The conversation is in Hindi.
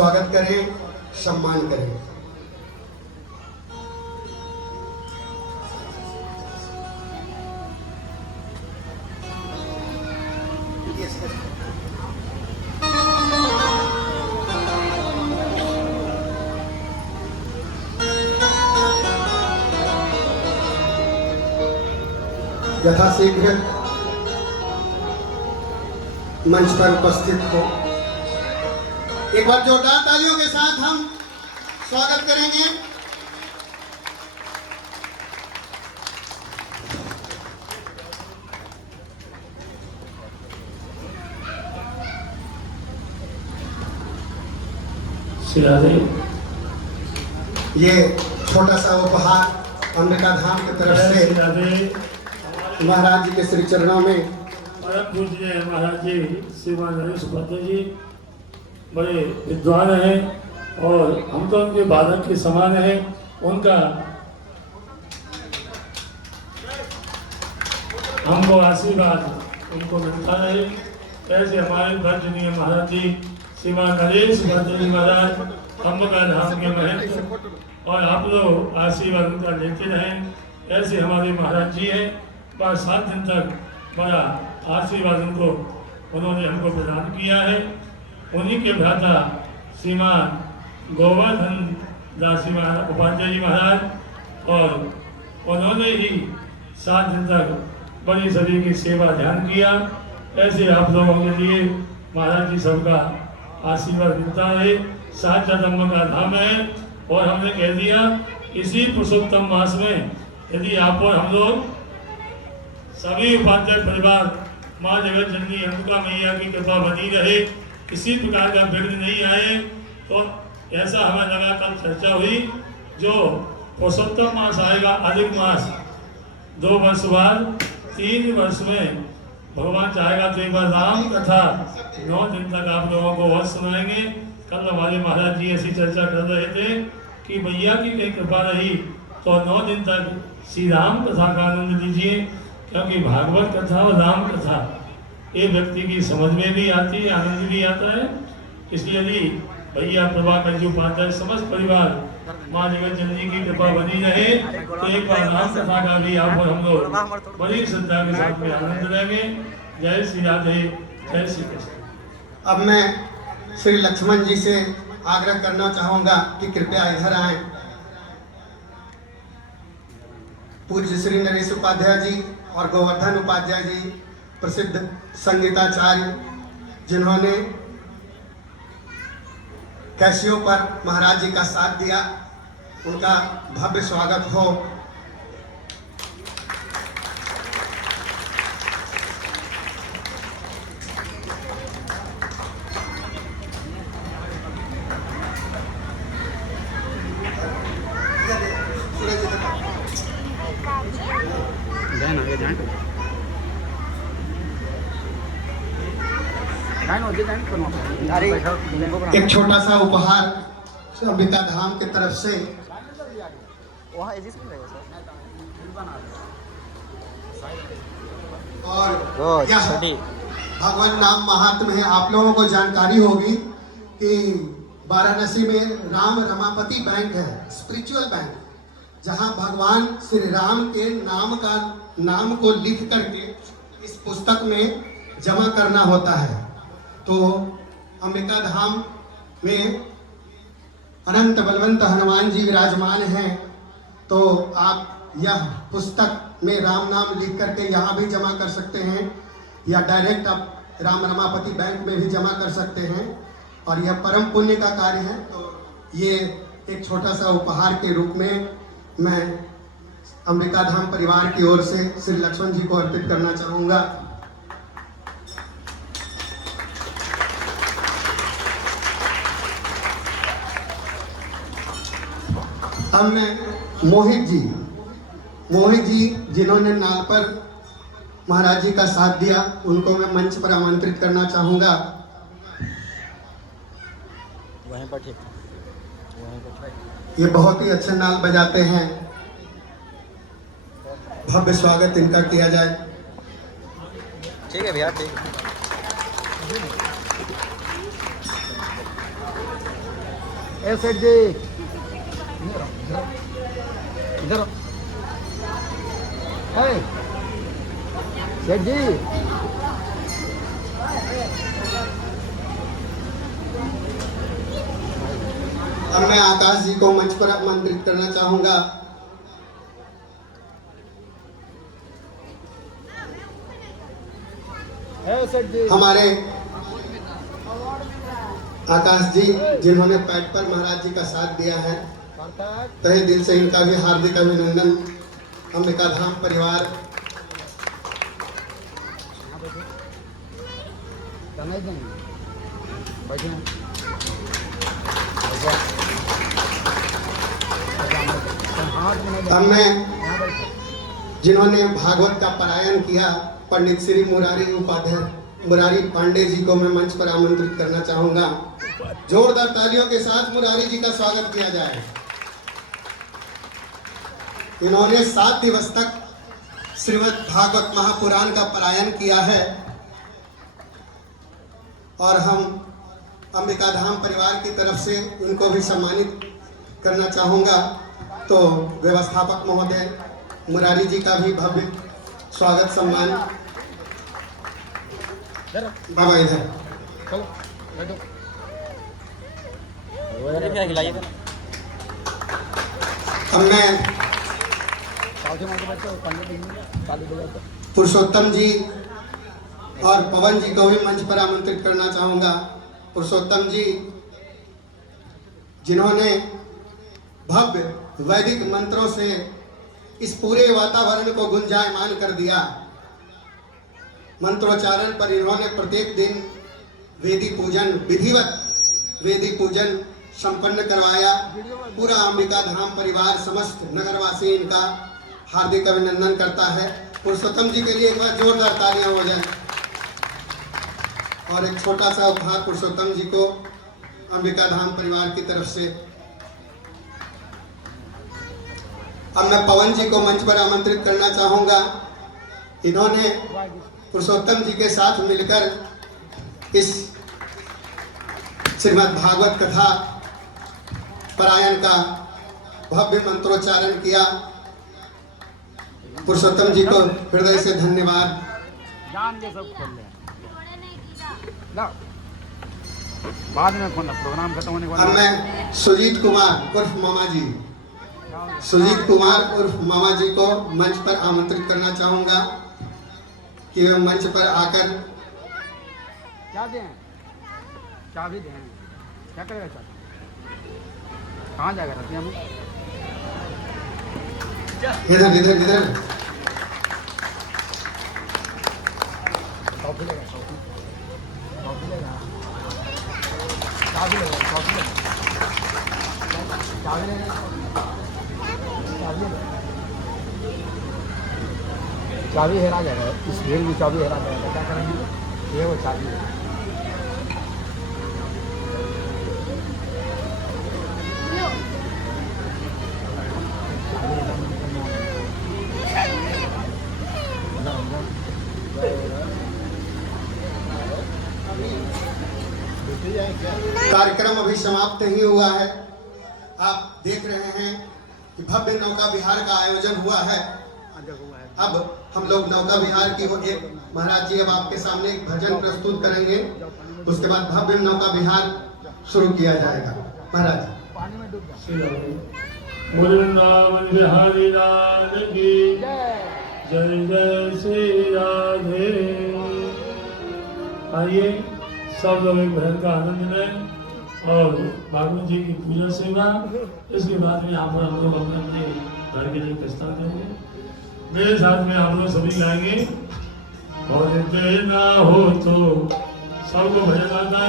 स्वागत करें, सम्मान करें। यथाशीघ्र मंच पर उपस्थित हो। एक बार जोरदार तालियों के साथ हम स्वागत करेंगे। ये छोटा सा उपहार अंबिका धाम की तरफ से महाराज जी के श्री चरणों में। परम पूज्य महाराज जी श्रीमान नरेश उपाध्याय जी बड़े विद्वान हैं और हम तो उनके बालक के समान हैं। उनका हमको आशीर्वाद उनको मिलता रहे। ऐसे हमारे पूजनीय महाराज जी श्रीमान नरेश उपाध्याय जी महाराज अंबिका धाम के महंत और आप लोग आशीर्वाद उनका लेते रहें। ऐसे हमारे महाराज जी हैं। 7 दिन तक बड़ा आशीर्वाद उन्होंने हमको प्रदान किया है। उन्हीं के भ्राता श्रीमान गोवर्धन दास उपाध्याय जी महाराज और उन्होंने ही 7 दिन तक बड़ी सभी की सेवा ध्यान किया। ऐसे आप लोगों के लिए महाराज जी सबका आशीर्वाद मिलता है। 7 जन्म का धाम है और हमने कह दिया इसी पुरुषोत्तम मास में यदि आप और हम लोग सभी उपाध्याय परिवार माँ जगत जननी अंबिका मैया की कृपा बनी रहे, किसी प्रकार का विघ्न नहीं आए, तो ऐसा हमें लगा कल चर्चा हुई जो पुरुषोत्तम मास आएगा अधिक मास 2 वर्ष बाद 3 वर्ष में भगवान चाहेगा तो एक बार राम कथा 9 दिन तक आप लोगों को वह सुनाएंगे। कल हमारे महाराज जी ऐसी चर्चा कर रहे थे कि मैया की कहीं कृपा रही तो 9 दिन तक श्री राम कथा का आनंद लीजिए, क्योंकि भागवत कथा और राम कथा ये व्यक्ति की समझ में भी आती है, आनंद भी आता है। इसलिए यदि भैया प्रभाकर जी उपाध्याय समस्त परिवार माँ जगत जननी की कृपा बनी रहे तो एक बार राम कथा का भी आप और हम लोग बड़ी श्रद्धा के साथ में आनंद लेंगे। जय श्री राधे, जय श्री कृष्ण। अब मैं श्री लक्ष्मण जी से आग्रह करना चाहूंगा कि कृपया इधर आए। पूज्य श्री नरेश उपाध्याय जी और गोवर्धन उपाध्याय जी प्रसिद्ध संगीताचार्य जिन्होंने कैसियों पर महाराज जी का साथ दिया, उनका भव्य स्वागत हो। एक छोटा सा उपहार अंबिका धाम की तरफ से। और यह भगवान नाम महात्म है। आप लोगों को जानकारी होगी कि वाराणसी में राम रमापति बैंक है, स्पिरिचुअल बैंक, जहां भगवान श्री राम के नाम को लिख करके इस पुस्तक में जमा करना होता है। तो अंबिका धाम में अनंत बलवंत हनुमान जी विराजमान हैं, तो आप यह पुस्तक में राम नाम लिख करके यहाँ भी जमा कर सकते हैं या डायरेक्ट आप राम रमापति बैंक में भी जमा कर सकते हैं और यह परम पुण्य का कार्य है। तो ये एक छोटा सा उपहार के रूप में मैं अंबिका धाम परिवार की ओर से श्री लक्ष्मण जी को अर्पित करना चाहूँगा। अब मैं मोहित जी जिन्होंने नाल पर महाराज जी का साथ दिया, उनको मैं मंच पर आमंत्रित करना चाहूँगा। ये बहुत ही अच्छा नाल बजाते हैं, भव्य स्वागत इनका किया जाए। ठीक है भैया, ठीक। ए सेठ जी इधर सेठ जी और मैं आकाश जी को मंच पर आमंत्रित करना चाहूंगा। सेठ जी हमारे आकाश जी जिन्होंने पैड पर महाराज जी का साथ दिया है, तहे दिल से इनका भी हार्दिक अभिनंदन। अंबिका धाम परिवार अब मैं जिन्होंने भागवत का पारायण किया, पंडित श्री मुरारी पांडे जी को मैं मंच पर आमंत्रित करना चाहूंगा। जोरदार तालियों के साथ मुरारी जी का स्वागत किया जाए। इन्होंने 7 दिवस तक श्रीमद् भागवत महापुराण का पारायण किया है और हम अंबिका धाम परिवार की तरफ से उनको भी सम्मानित करना चाहूंगा। तो व्यवस्थापक महोदय मुरारी जी का भी भव्य स्वागत सम्मान। बाबा इधर खिलाइएगा। अब मैं पुरुषोत्तम जी और पवन जी को भी मंच पर आमंत्रित करना चाहूंगा। पुरुषोत्तम जी जिन्होंने भव्य वैदिक मंत्रों से इस पूरे वातावरण को गुंजायमान कर दिया। मंत्रोच्चारण पर इन्होंने प्रत्येक दिन वेदी पूजन, विधिवत वेदी पूजन संपन्न करवाया। पूरा अंबिका धाम परिवार, समस्त नगरवासी इनका हार्दिक अभिनंदन करता है। पुरुषोत्तम जी के लिए एक बार जोरदार तालियां हो जाए। और एक छोटा सा उपहार पुरुषोत्तम जी को अंबिका धाम परिवार की तरफ से। अब मैं पवन जी को मंच पर आमंत्रित करना चाहूंगा। इन्होंने पुरुषोत्तम जी के साथ मिलकर इस श्रीमद् भागवत कथा पारायण का भव्य मंत्रोच्चारण किया। पुरुषोत्तम जी को हृदय से धन्यवाद। बाद में प्रोग्राम खत्म होने के बाद अब मैं सुजीत कुमार उर्फ मामा जी, सुजीत कुमार उर्फ मामा जी को मंच पर आमंत्रित करना चाहूंगा कि वे मंच पर आकर क्या दें, चाबी दें, क्या करेगा चाबी, कहाँ जाएगा रतिया में? इधर इधर इधर कॉफी लेगा, कॉफी लेगा, चाबी लेगा, कॉफी लेगा, चाबी लेगा, चाबी हेरा जाएगा। इस भीड़ में चाबी हेरा जाएगा, क्या करेंगे? ये वो चाबी कार्यक्रम अभी समाप्त नहीं हुआ है। आप देख रहे हैं कि भव्य नौका विहार का आयोजन हुआ है। अब हम लोग नौका विहार की वो एक महाराज जी अब आपके सामने एक भजन प्रस्तुत करेंगे। उसके बाद भव्य नौका विहार शुरू किया जाएगा। महाराज पानी में डूब वृंदावन बिहारी लाल की जय जय श्री राधे। आइए सब लोग एक बहन का आनंद लें और भागवत जी की पूजा सेवा। इसके बाद में आप हम लोग अपने अपने घर के लिए प्रस्थान करेंगे। मेरे साथ में आप लोग सभी गाएंगे और ना हो तो सबको भजन आता है।